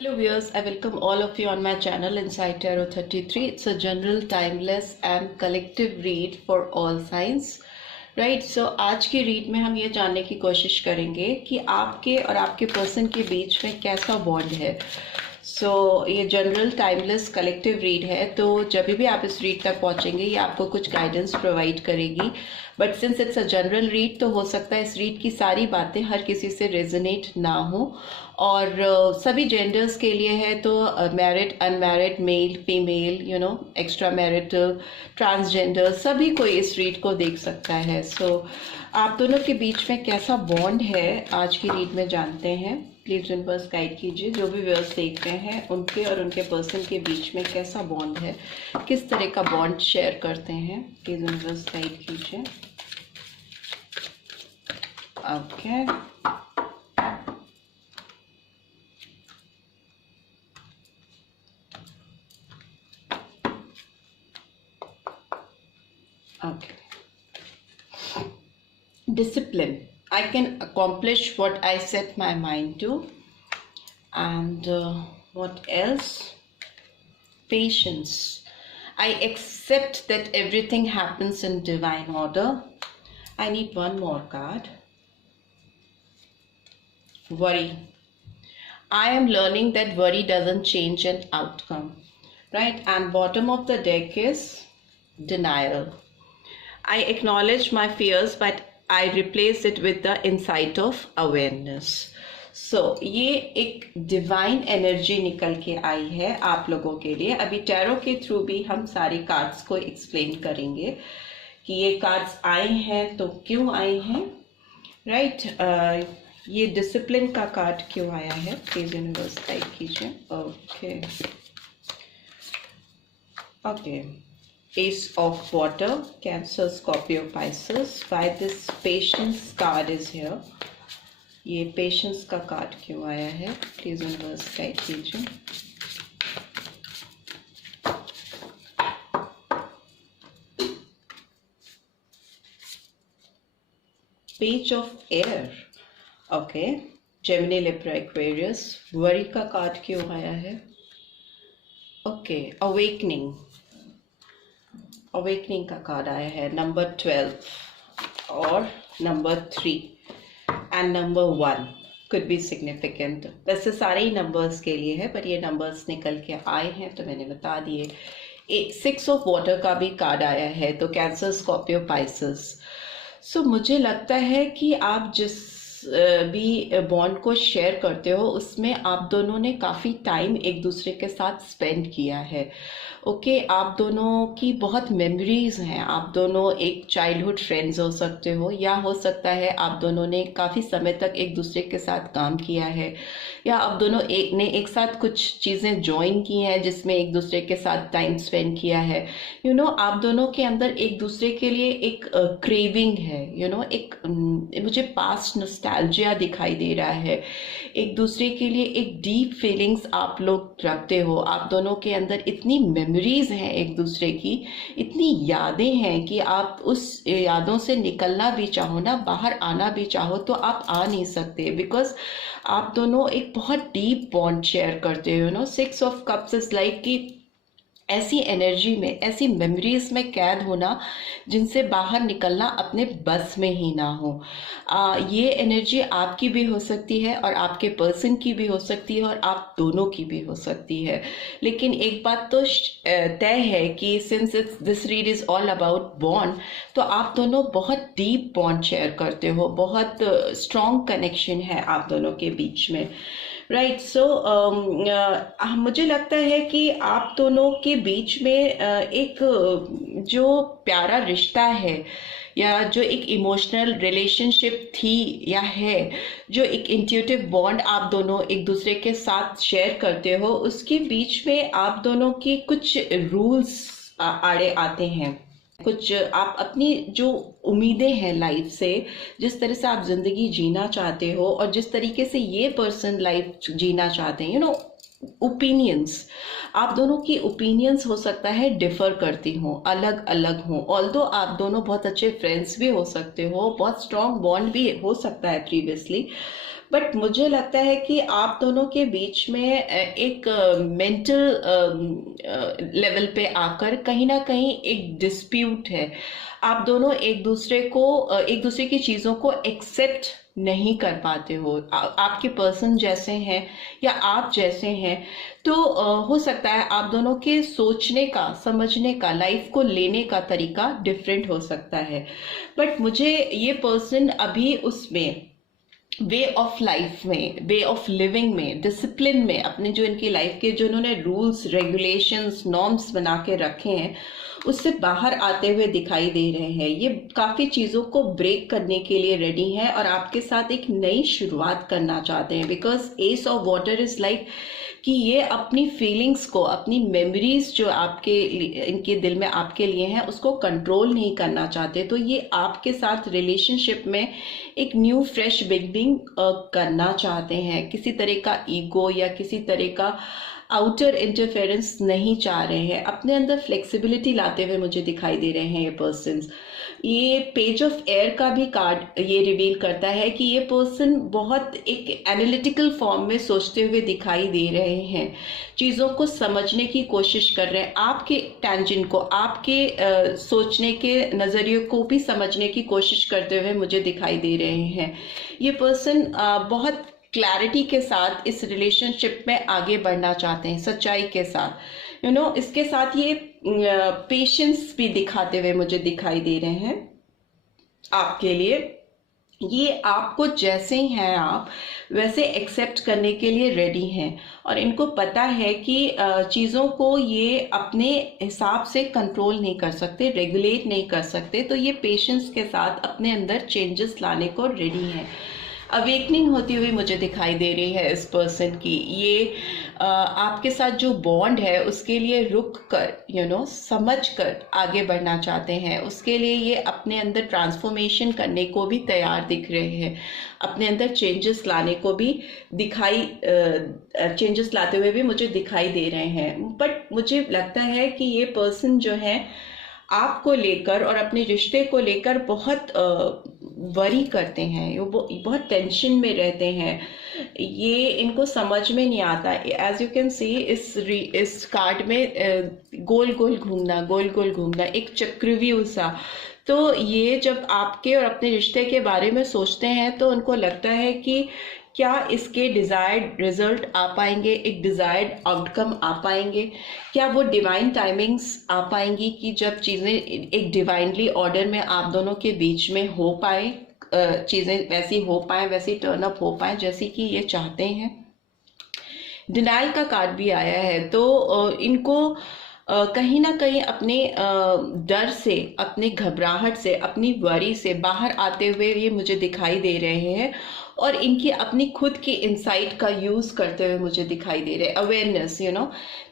Hello viewers, I welcome all of you on my channel Inside Tarot 33. It's a general, timeless and collective read for all signs. Right so आज की read में हम ये जानने की कोशिश करेंगे कि आपके और आपके पर्सन के बीच में कैसा बॉन्ड है. ये जनरल, टाइमलेस, कलेक्टिव रीड है, तो जब भी आप इस रीड तक पहुंचेंगे ये आपको कुछ गाइडेंस प्रोवाइड करेगी. But since it's a general read तो हो सकता है इस रीड की सारी बातें हर किसी से रेजोनेट ना हो, और सभी जेंडर्स के लिए है, तो married, unmarried, male, female, extra marital, transgender, सभी कोई इस रीड को देख सकता है. आप दोनों के बीच में कैसा बॉन्ड है आज की रीड में जानते हैं. प्लीज यूनिवर्स गाइड कीजिए. जो भी व्यूअर्स देख रहे हैं उनके और उनके पर्सन के बीच में कैसा बॉन्ड है, किस तरह का बॉन्ड शेयर करते हैं. प्लीज यूनिवर्स गाइड कीजिए. Okay, okay. Discipline. I can accomplish what I set my mind to. And what else? Patience. I accept that everything happens in divine order. I need one more card. Worry. I am learning that worry doesn't change an outcome. Right? And bottom of the deck is denial. I acknowledge my fears, but I replace it with the insight of awareness. ये एक divine energy निकल के आई है आप लोगों के लिए. अभी टैरो के थ्रू भी हम सारे कार्ड्स को एक्सप्लेन करेंगे कि ये कार्ड्स आए हैं तो क्यों आए हैं. राइट, ये डिसिप्लिन का कार्ड क्यों आया है, प्लीज यूनिवर्स गाइड कीजिए. Okay. Ace of Water, Cancer, Scorpio, Pisces. Why this Patience card is here? ये Patience का कार्ड क्यों आया है, प्लीज यूनिवर्स गाइड कीजिए. Page of Air. Okay. Gemini, Libra, Aquarius. Worry का कार्ड क्यों आया है. ओके. अवेकनिंग का कार्ड आया है. नंबर 12 और number 3 and number 1 could be significant. वैसे सारे ही नंबर्स के लिए है, पर ये नंबर्स निकल के आए हैं तो मैंने बता दिए. 6 ऑफ वाटर का भी कार्ड आया है, तो कैंसर, स्कॉर्पियो, पाइसेस. मुझे लगता है कि आप जिस भी बॉन्ड को शेयर करते हो उसमें आप दोनों ने काफ़ी टाइम एक दूसरे के साथ स्पेंड किया है. ओके, आप दोनों की बहुत मेमोरीज हैं. आप दोनों एक चाइल्डहुड फ्रेंड्स हो सकते हो, या हो सकता है आप दोनों ने काफ़ी समय तक एक दूसरे के साथ काम किया है, या आप दोनों ने एक साथ कुछ चीज़ें ज्वाइन की हैं जिसमें एक दूसरे के साथ टाइम स्पेंड किया है. आप दोनों के अंदर एक दूसरे के लिए एक क्रेविंग है. एक मुझे पास्ट नॉस्टैल्जिया दिखाई दे रहा है. एक दूसरे के लिए एक डीप फीलिंग्स आप लोग रखते हो. आप दोनों के अंदर इतनी मेमोरीज हैं एक दूसरे की, इतनी यादें हैं कि आप उस यादों से निकलना भी चाहो ना, बाहर आना भी चाहो तो आप आ नहीं सकते, बिकॉज आप दोनों एक बहुत डीप बॉन्ड शेयर करते हो. 6 ऑफ कप्स इज लाइक कि ऐसी एनर्जी में, ऐसी मेमोरीज में कैद होना जिनसे बाहर निकलना अपने बस में ही ना हो. ये एनर्जी आपकी भी हो सकती है और आपके पर्सन की भी हो सकती है और आप दोनों की भी हो सकती है. लेकिन एक बात तो तय है कि since this read is all about bond, तो आप दोनों बहुत डीप बॉन्ड शेयर करते हो, बहुत स्ट्रॉन्ग कनेक्शन है आप दोनों के बीच में. राइट. मुझे लगता है कि आप दोनों के बीच में एक जो प्यारा रिश्ता है, या जो एक इमोशनल रिलेशनशिप थी या है, जो एक इंट्यूटिव बॉन्ड आप दोनों एक दूसरे के साथ शेयर करते हो, उसके बीच में आप दोनों की कुछ रूल्स आड़े आते हैं. कुछ आप अपनी जो उम्मीदें हैं लाइफ से, जिस तरह से आप जिंदगी जीना चाहते हो और जिस तरीके से ये पर्सन लाइफ जीना चाहते हैं, ओपिनियंस, आप दोनों की ओपिनियंस हो सकता है डिफर करती हों, अलग अलग हों। ऑल्दो आप दोनों बहुत अच्छे फ्रेंड्स भी हो सकते हो, बहुत स्ट्रॉन्ग बॉन्ड भी हो सकता है प्रीवियसली, बट मुझे लगता है कि आप दोनों के बीच में एक मेंटल लेवल पे आकर कहीं ना कहीं एक डिस्प्यूट है। आप दोनों एक दूसरे की चीज़ों को एक्सेप्ट नहीं कर पाते हो। आपके पर्सन जैसे हैं या आप जैसे हैं, तो हो सकता है आप दोनों के सोचने का, समझने का, लाइफ को लेने का तरीका डिफरेंट हो सकता है। बट मुझे ये पर्सन अभी उसमें वे ऑफ लाइफ में, वे ऑफ लिविंग में, डिसिप्लिन में, अपने जो इनकी लाइफ के जो इन्होंने रूल्स, रेगुलेशंस, नॉर्म्स बना के रखे हैं, उससे बाहर आते हुए दिखाई दे रहे हैं। ये काफ़ी चीज़ों को ब्रेक करने के लिए रेडी हैं और आपके साथ एक नई शुरुआत करना चाहते हैं। Because S of water is like कि ये अपनी फीलिंग्स को, अपनी मेमोरीज जो आपके इनके दिल में आपके लिए हैं, उसको कंट्रोल नहीं करना चाहते। तो ये आपके साथ रिलेशनशिप में एक न्यू फ्रेश बिगनिंग करना चाहते हैं। किसी तरह का ईगो या किसी तरह का आउटर इंटरफेरेंस नहीं चाह रहे हैं। अपने अंदर फ्लेक्सिबिलिटी लाते हुए मुझे दिखाई दे रहे हैं ये पर्सन्स। ये पेज ऑफ एयर का भी कार्ड ये रिवील करता है कि ये पर्सन बहुत एक एनालिटिकल फॉर्म में सोचते हुए दिखाई दे रहे हैं, चीज़ों को समझने की कोशिश कर रहे हैं, आपके टेंजेंट को, आपके सोचने के नज़रिए को भी समझने की कोशिश करते हुए मुझे दिखाई दे रहे हैं। ये पर्सन बहुत क्लैरिटी के साथ इस रिलेशनशिप में आगे बढ़ना चाहते हैं, सच्चाई के साथ। इसके साथ ये पेशेंस भी दिखाते हुए मुझे दिखाई दे रहे हैं आपके लिए। ये आपको जैसे ही हैं आप वैसे एक्सेप्ट करने के लिए रेडी हैं और इनको पता है कि चीज़ों को ये अपने हिसाब से कंट्रोल नहीं कर सकते, रेगुलेट नहीं कर सकते। तो ये पेशेंस के साथ अपने अंदर चेंजेस लाने को रेडी हैं। अवेकनिंग होती हुई मुझे दिखाई दे रही है इस पर्सन की। ये आपके साथ जो बॉन्ड है उसके लिए रुक कर समझ कर आगे बढ़ना चाहते हैं। उसके लिए ये अपने अंदर ट्रांसफॉर्मेशन करने को भी तैयार दिख रहे हैं, अपने अंदर चेंजेस लाने को भी चेंजेस लाते हुए भी मुझे दिखाई दे रहे हैं। बट मुझे लगता है कि ये पर्सन जो है आपको लेकर और अपने रिश्ते को लेकर बहुत वरी करते हैं, वो बहुत टेंशन में रहते हैं। ये इनको समझ में नहीं आता। एज यू कैन सी इस कार्ड में गोल गोल घूमना एक चक्रव्यूह सा। तो ये जब आपके और अपने रिश्ते के बारे में सोचते हैं तो उनको लगता है कि क्या इसके डिज़ायर्ड रिजल्ट आ पाएंगे, एक डिज़ायर्ड आउटकम आ पाएंगे, क्या वो डिवाइन टाइमिंग्स आ पाएंगी कि जब चीज़ें एक डिवाइनली ऑर्डर में आप दोनों के बीच में हो पाए, चीज़ें वैसी हो पाए, वैसी टर्न अप हो पाए जैसी कि ये चाहते हैं। डिनाइल का कार्ड भी आया है। तो इनको कहीं ना कहीं अपने डर से, अपने घबराहट से, अपनी वरी से बाहर आते हुए ये मुझे दिखाई दे रहे हैं और इनकी अपनी खुद की इंसाइट का यूज़ करते हुए मुझे दिखाई दे रहे हैं। अवेयरनेस,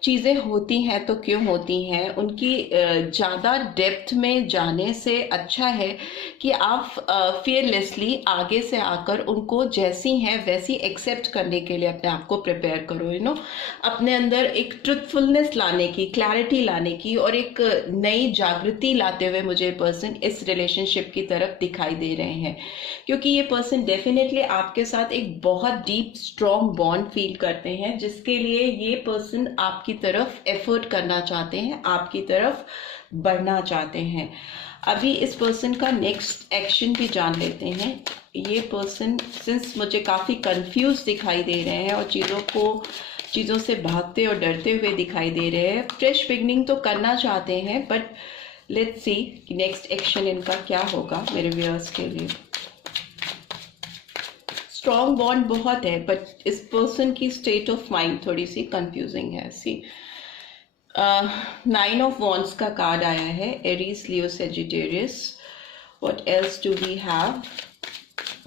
चीज़ें होती हैं तो क्यों होती हैं, उनकी ज़्यादा डेप्थ में जाने से अच्छा है कि आप फियरलेसली आगे से आकर उनको जैसी हैं वैसी एक्सेप्ट करने के लिए अपने आप को प्रिपेयर करो। अपने अंदर एक ट्रुथफुलनेस लाने की, क्लैरिटी लाने की और एक नई जागृति लाते हुए मुझे पर्सन इस रिलेशनशिप की तरफ दिखाई दे रहे हैं। क्योंकि ये पर्सन डेफिनेटली आपके साथ एक बहुत डीप स्ट्रॉन्ग बॉन्ड फील करते हैं, जिसके लिए ये पर्सन आपकी तरफ एफर्ट करना चाहते हैं, आपकी तरफ बढ़ना चाहते हैं। अभी इस पर्सन का नेक्स्ट एक्शन भी जान लेते हैं। ये पर्सन सिंस मुझे काफ़ी कंफ्यूज दिखाई दे रहे हैं और चीज़ों से भागते और डरते हुए दिखाई दे रहे हैं। फ्रेश बिगनिंग तो करना चाहते हैं, बट लेट्स सी कि नेक्स्ट एक्शन इनका क्या होगा मेरे व्यूअर्स के लिए। स्ट्रॉन्ग बॉन्ड बहुत है, बट इस पर्सन की स्टेट ऑफ माइंड थोड़ी सी कंफ्यूजिंग है। सी 9 ऑफ वॉन्ड्स का कार्ड आया है, Aries, Leo, Sagittarius. What else do we have?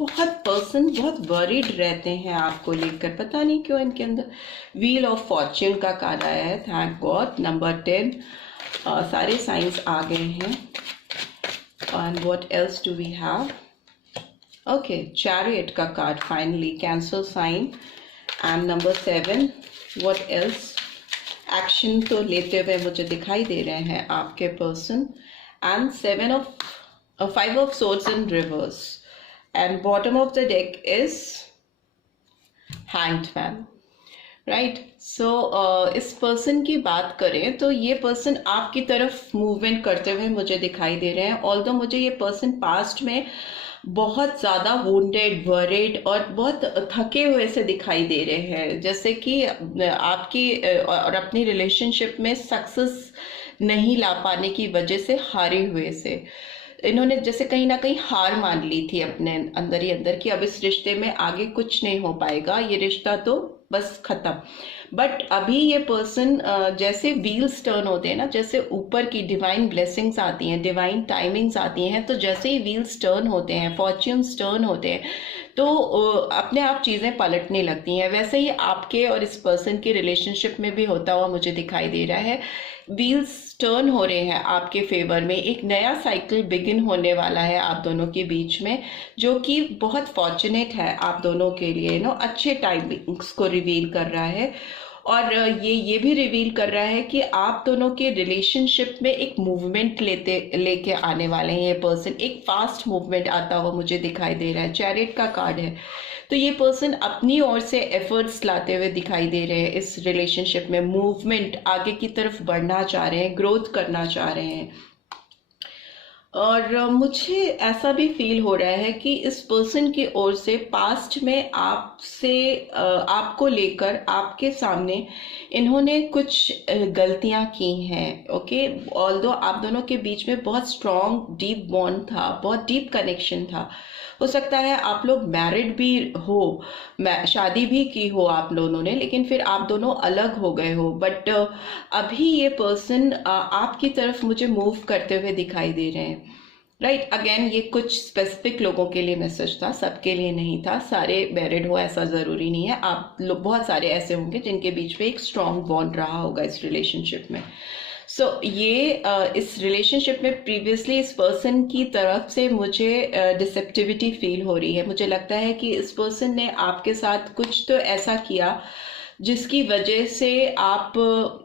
Person बहुत वरीड रहते हैं आपको लेकर, पता नहीं क्यों इनके अंदर। व्हील ऑफ फॉर्च्यून का कार्ड आया है, थैंक गॉड। नंबर 10, सारे साइंस आ गए हैं। And what else do we have? Okay, chariot का card finally, cancer sign. And number 7, what else, action तो लेते हुए मुझे दिखाई दे रहे हैं आपके person. And 5 of swords in reverse and bottom of the deck is hanged man, right. So इस पर्सन की बात करें तो ये पर्सन आपकी तरफ मूवमेंट करते हुए मुझे दिखाई दे रहे हैं। ऑल्दो मुझे ये पर्सन पास्ट में बहुत ज़्यादा वुंडेड, वरीड और बहुत थके हुए से दिखाई दे रहे हैं, जैसे कि आपकी और अपनी रिलेशनशिप में सक्सेस नहीं ला पाने की वजह से हारे हुए से इन्होंने जैसे कहीं ना कहीं हार मान ली थी अपने अंदर ही अंदर कि अब इस रिश्ते में आगे कुछ नहीं हो पाएगा, ये रिश्ता तो बस खत्म। बट अभी ये पर्सन जैसे व्हील्स टर्न होते हैं ना, जैसे ऊपर की डिवाइन ब्लेसिंग्स आती हैं, डिवाइन टाइमिंग्स आती हैं, तो जैसे ही व्हील्स टर्न होते हैं, फॉर्च्यून्स टर्न होते हैं, तो अपने आप चीज़ें पलटने लगती हैं। वैसे ही आपके और इस पर्सन की रिलेशनशिप में भी होता हुआ मुझे दिखाई दे रहा है। व्हील्स टर्न हो रहे हैं आपके फेवर में, एक नया साइकिल बिगिन होने वाला है आप दोनों के बीच में, जो कि बहुत फॉर्चुनेट है आप दोनों के लिए। अच्छे टाइमिंग्स को रिवील कर रहा है। और ये भी रिवील कर रहा है कि आप दोनों के रिलेशनशिप में एक मूवमेंट लेके आने वाले हैं। ये पर्सन एक फास्ट मूवमेंट आता हुआ मुझे दिखाई दे रहा है। चैरियट का कार्ड है, तो ये पर्सन अपनी ओर से एफर्ट्स लाते हुए दिखाई दे रहे हैं इस रिलेशनशिप में। मूवमेंट, आगे की तरफ बढ़ना चाह रहे हैं, ग्रोथ करना चाह रहे हैं। और मुझे ऐसा भी फील हो रहा है कि इस पर्सन की ओर से पास्ट में आपको लेकर आपके सामने इन्होंने कुछ गलतियां की हैं। ओके, ऑल्दो आप दोनों के बीच में बहुत स्ट्रॉन्ग डीप बॉन्ड था, बहुत डीप कनेक्शन था। हो सकता है आप लोग मैरिड भी हो, शादी भी की हो आप दोनों ने, लेकिन फिर आप दोनों अलग हो गए हो। बट अभी ये पर्सन आपकी तरफ मुझे मूव करते हुए दिखाई दे रहे हैं। राइट, अगेन ये कुछ स्पेसिफिक लोगों के लिए मैसेज था, सबके लिए नहीं था। सारे मैरिड हो ऐसा ज़रूरी नहीं है। आप लोग बहुत सारे ऐसे होंगे जिनके बीच में एक स्ट्रॉन्ग बॉन्ड रहा होगा इस रिलेशनशिप में। सो ये इस रिलेशनशिप में प्रीवियसली इस पर्सन की तरफ से मुझे डिसेप्टिविटी फील हो रही है। मुझे लगता है कि इस पर्सन ने आपके साथ कुछ तो ऐसा किया जिसकी वजह से आप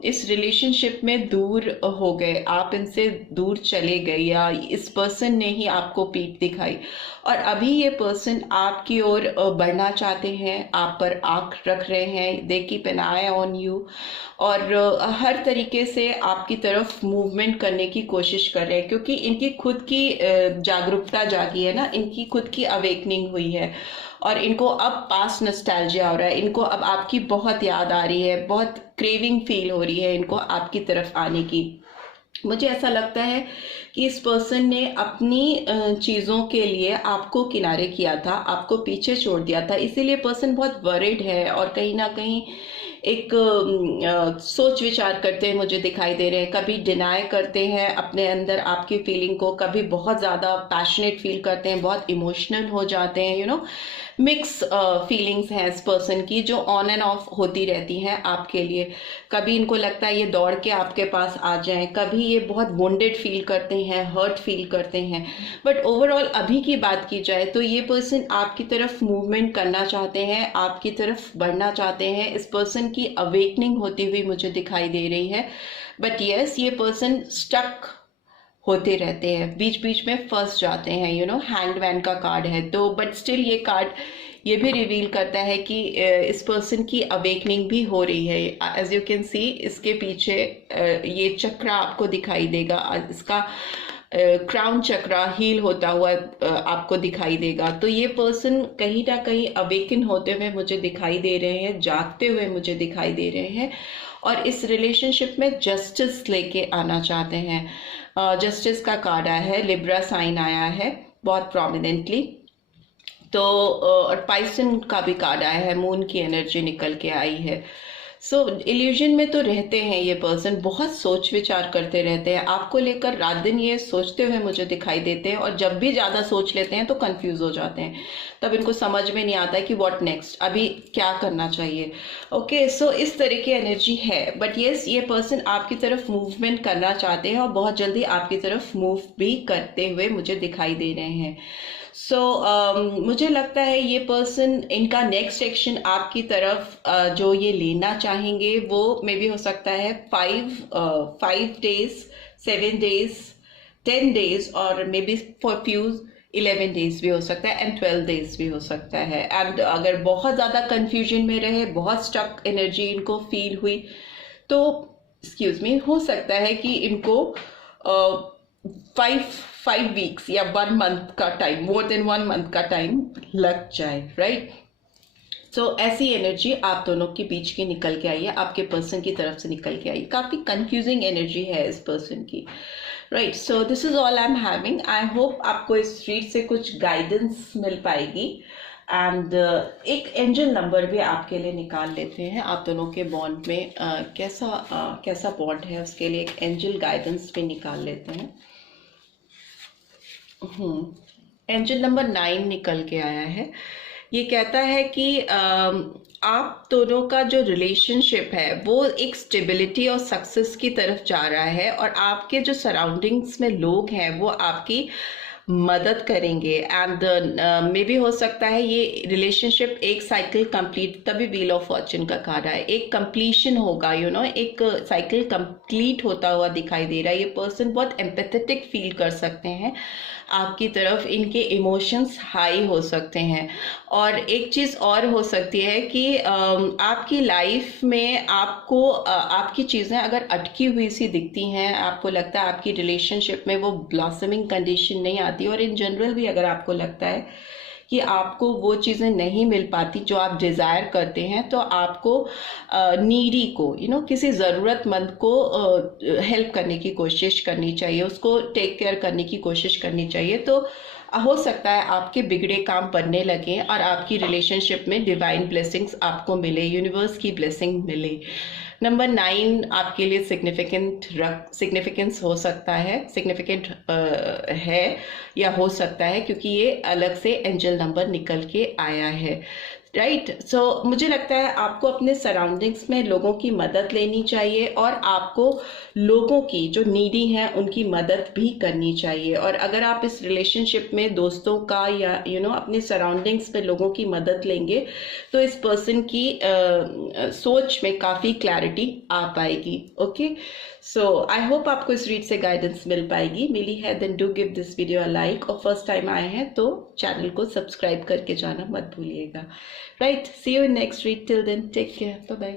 इस रिलेशनशिप में दूर हो गए, आप इनसे दूर चले गए, या इस पर्सन ने ही आपको पीठ दिखाई। और अभी ये पर्सन आपकी ओर बढ़ना चाहते हैं, आप पर आंख रख रहे हैं, they keep an I on you, और हर तरीके से आपकी तरफ मूवमेंट करने की कोशिश कर रहे हैं, क्योंकि इनकी खुद की जागरूकता जागी है ना, इनकी खुद की अवेकनिंग हुई है और इनको अब पास्ट नॉस्टैल्जिया हो रहा है। इनको अब आपकी बहुत याद आ रही है, बहुत क्रेविंग फील हो रही है इनको आपकी तरफ आने की। मुझे ऐसा लगता है कि इस पर्सन ने अपनी चीज़ों के लिए आपको किनारे किया था, आपको पीछे छोड़ दिया था, इसीलिए पर्सन बहुत वरिड है और कहीं ना कहीं एक सोच विचार करते हैं मुझे दिखाई दे रहे हैं। कभी डिनाई करते हैं अपने अंदर आपकी फीलिंग को, कभी बहुत ज़्यादा पैशनेट फील करते हैं, बहुत इमोशनल हो जाते हैं। मिक्स फीलिंग्स हैं इस पर्सन की, जो ऑन एंड ऑफ होती रहती हैं आपके लिए। कभी इनको लगता है ये दौड़ के आपके पास आ जाएं, कभी ये बहुत वुंडेड फील करते हैं, हर्ट फील करते हैं। बट ओवरऑल अभी की बात की जाए तो ये पर्सन आपकी तरफ मूवमेंट करना चाहते हैं, आपकी तरफ बढ़ना चाहते हैं। इस पर्सन की अवेकनिंग होती हुई मुझे दिखाई दे रही है। बट यस, ये पर्सन स्टक होते रहते हैं, बीच बीच में फंस जाते हैं। हैंग्ड मैन का कार्ड है, तो बट स्टिल ये कार्ड ये भी रिवील करता है कि इस पर्सन की अवेकनिंग भी हो रही है। एज यू कैन सी, इसके पीछे ये चक्र आपको दिखाई देगा, इसका क्राउन चक्र हील होता हुआ आपको दिखाई देगा। तो ये पर्सन कहीं ना कहीं अवेकन होते हुए मुझे दिखाई दे रहे हैं, जागते हुए मुझे दिखाई दे रहे हैं, और इस रिलेशनशिप में जस्टिस लेके आना चाहते हैं। जस्टिस का कार्ड आया है, लिब्रा साइन आया है बहुत प्रोमिनेंटली, तो और पाइसन का भी कार्ड आया है, मून की एनर्जी निकल के आई है। सो इल्यूजन में तो रहते हैं ये पर्सन, बहुत सोच विचार करते रहते हैं आपको लेकर, रात दिन ये सोचते हुए मुझे दिखाई देते हैं। और जब भी ज़्यादा सोच लेते हैं तो कंफ्यूज हो जाते हैं, तब इनको समझ में नहीं आता है कि व्हाट नेक्स्ट, अभी क्या करना चाहिए। ओके, सो इस तरह की एनर्जी है। बट यस, ये पर्सन आपकी तरफ मूवमेंट करना चाहते हैं और बहुत जल्दी आपकी तरफ मूव भी करते हुए मुझे दिखाई दे रहे हैं। मुझे लगता है ये पर्सन, इनका नेक्स्ट एक्शन आपकी तरफ जो ये लेना चाहेंगे वो मे बी हो सकता है 5 days, 7 days, 10 days और may be for few 11 days भी हो सकता है एंड 12 days भी हो सकता है। एंड अगर बहुत ज़्यादा कंफ्यूजन में रहे, बहुत स्टक एनर्जी इनको फील हुई, तो एक्सक्यूज मी, हो सकता है कि इनको 5 weeks या 1 month का टाइम, मोर देन 1 month का टाइम लग जाए, राइट। ऐसी एनर्जी आप दोनों के बीच की निकल के आई है, आपके पर्सन की तरफ से निकल के आई। काफ़ी कंफ्यूजिंग एनर्जी है इस पर्सन की, right. So this is all I am having. I hope आपको इस रीड से कुछ गाइडेंस मिल पाएगी। एंड एक एंजल नंबर भी आपके लिए निकाल लेते हैं। आप दोनों के बॉन्ड में कैसा बॉन्ड है उसके लिए एक एंजल गाइडेंस भी निकाल लेते हैं। एंजल नंबर 9 निकल के आया है। ये कहता है कि आप दोनों का जो रिलेशनशिप है वो एक स्टेबिलिटी और सक्सेस की तरफ जा रहा है, और आपके जो सराउंडिंग्स में लोग हैं वो आपकी मदद करेंगे। एंड मे बी हो सकता है ये रिलेशनशिप एक साइकिल कंप्लीट, तभी व्हील ऑफ फॉर्चून का कार्ड है, एक कंप्लीशन होगा, एक साइकिल कंप्लीट होता हुआ दिखाई दे रहा है। ये पर्सन बहुत एम्पैथेटिक फील कर सकते हैं आपकी तरफ, इनके इमोशंस हाई हो सकते हैं। और एक चीज़ और हो सकती है कि आपकी लाइफ में आपको आपकी चीज़ें अगर अटकी हुई सी दिखती हैं, आपको लगता है आपकी रिलेशनशिप में वो ब्लॉसमिंग कंडीशन नहीं आती, और इन जनरल भी अगर आपको लगता है कि आपको वो चीज़ें नहीं मिल पाती जो आप डिज़ायर करते हैं, तो आपको नीडी को किसी ज़रूरतमंद को हेल्प करने की कोशिश करनी चाहिए, उसको टेक केयर करने की कोशिश करनी चाहिए। तो हो सकता है आपके बिगड़े काम बनने लगे और आपकी रिलेशनशिप में डिवाइन ब्लेसिंग्स आपको मिले, यूनिवर्स की ब्लेसिंग मिले। नंबर 9 आपके लिए सिग्निफिकेंस हो सकता है, सिग्निफिकेंट है या हो सकता है, क्योंकि ये अलग से एंजल नंबर निकल के आया है, राइट। मुझे लगता है आपको अपने सराउंडिंग्स में लोगों की मदद लेनी चाहिए, और आपको लोगों की जो नीडी हैं उनकी मदद भी करनी चाहिए। और अगर आप इस रिलेशनशिप में दोस्तों का या अपने सराउंडिंग्स में लोगों की मदद लेंगे, तो इस पर्सन की सोच में काफ़ी क्लैरिटी आ पाएगी। ओके, आई होप आपको इस रीड से गाइडेंस मिल पाएगी। मिली है then do give this video a like, और फर्स्ट टाइम आए हैं तो चैनल को सब्सक्राइब करके जाना मत भूलिएगा। Right, see you in next read. Till then, take care. Bye bye.